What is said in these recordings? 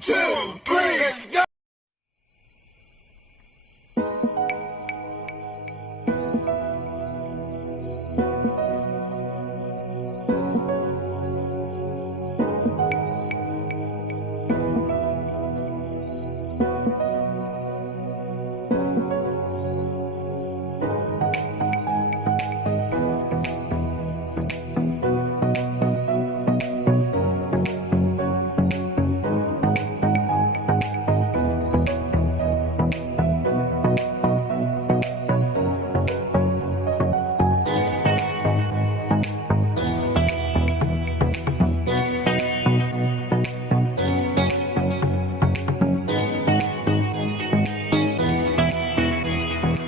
2, 3, let's go!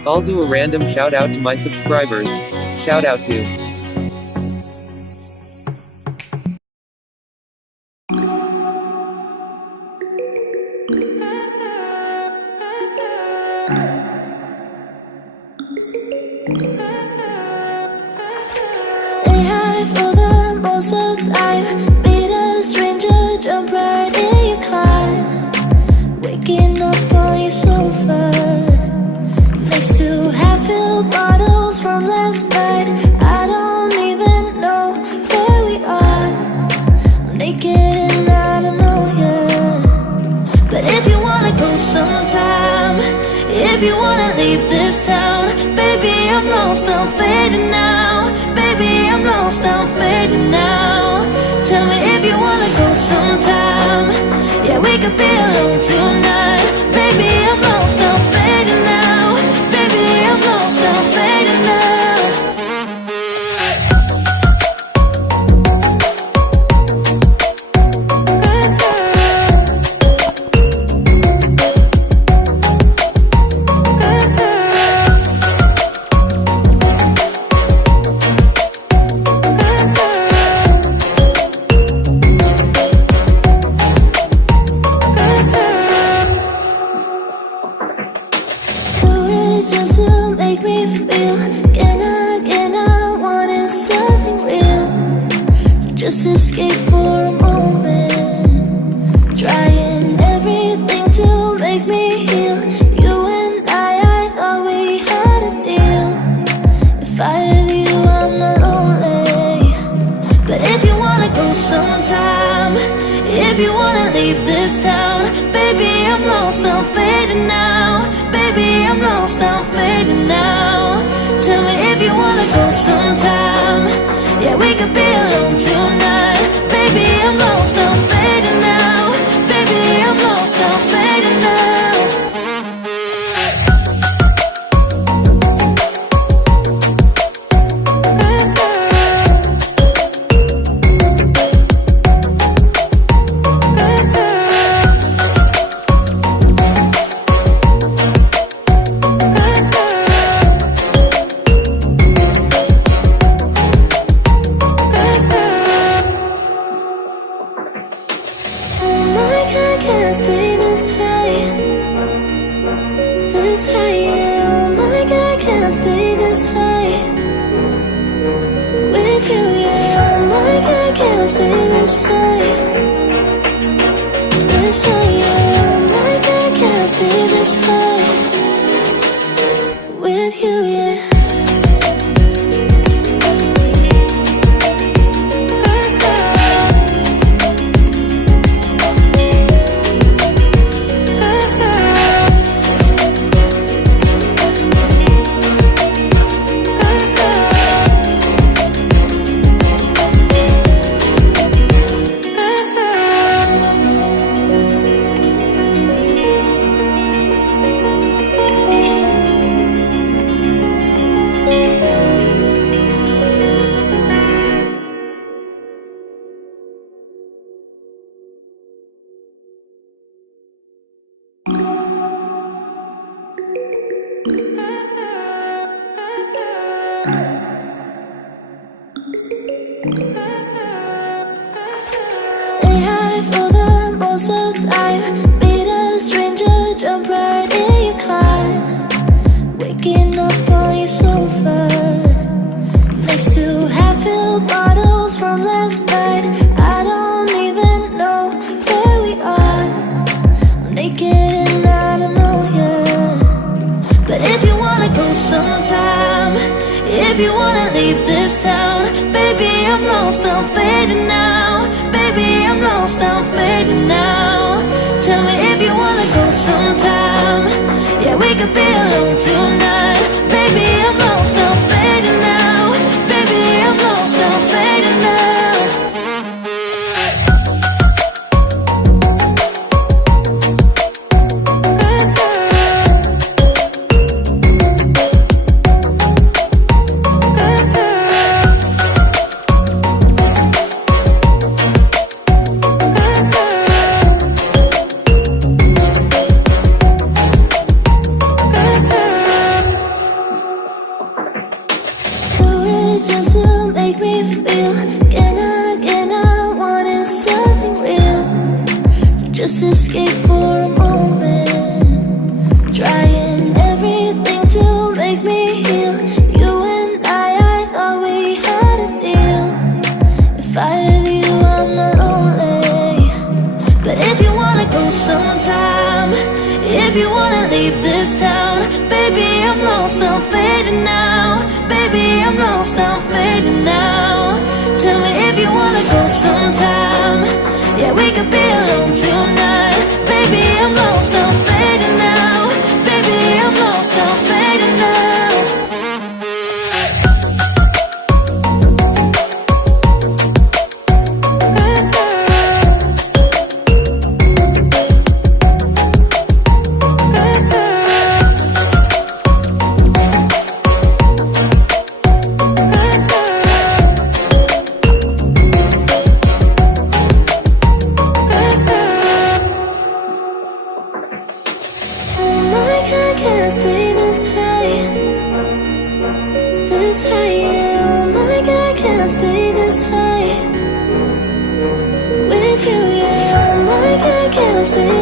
I'll do a random shout out to my subscribers. Shout out to Stay high for the most of the time. Meet a stranger, jump right in your car. Waking up on your sofa next to half-filled bottles from last night. I don't even know where we are. I'm naked and I don't know you. But if you wanna go sometime, if you wanna leave this town, baby, I'm lost, I'm fading now. Baby, I'm lost, I'm fading now. Tell me if you wanna go sometime. Yeah, we could be alone tonight. Baby, I'm lost, I'm fading now. Baby, I'm lost, I'm fading now. Just to make me feel again, I wanted something real to just escape for a moment, trying everything to make me heal. You and I thought we had a deal. If I have you, I'm not lonely. But if you wanna go sometime, if you wanna leave this town, baby, I'm lost, I'm fading now. Baby, I'm lost, I'm fading now. Tell me if you wanna go sometime. Yeah, we could be alone tonight. Baby, I'm lost, I'm fading now. Baby, I'm lost, I'm fading now. Stay high for the most of the time. Meet a stranger, jump right in your car. Waking up on your sofa next to half-filled bottles from last night. I don't even know where we are. make it and I don't know yet. But if you wanna go sometime, if you wanna leave this town, baby, I'm lost, I'm fading now. Baby, I'm lost, I'm fading now. Tell me if you wanna go sometime. Yeah, we could be alone tonight. Baby, I'm lost, I'm fading now. Baby, I'm lost, I'm fading now. Just to make me feel again, I wanted something real. So just escape for a moment, trying everything to make me heal. You and I thought we had a deal. If I have you, I'm not lonely. But if you wanna go sometime, if you wanna leave this town, baby, I'm lost, I'm fading now. Baby, I'm lost, I'm fading now. Tell me if you wanna go sometime. Yeah, we could be alone tonight. Baby, I'm lost, I'm fading now. Baby, I'm lost, I'm fading now. Can't stay this high, yeah. Oh my God, can I stay this high with you, yeah. Oh my God, can I stay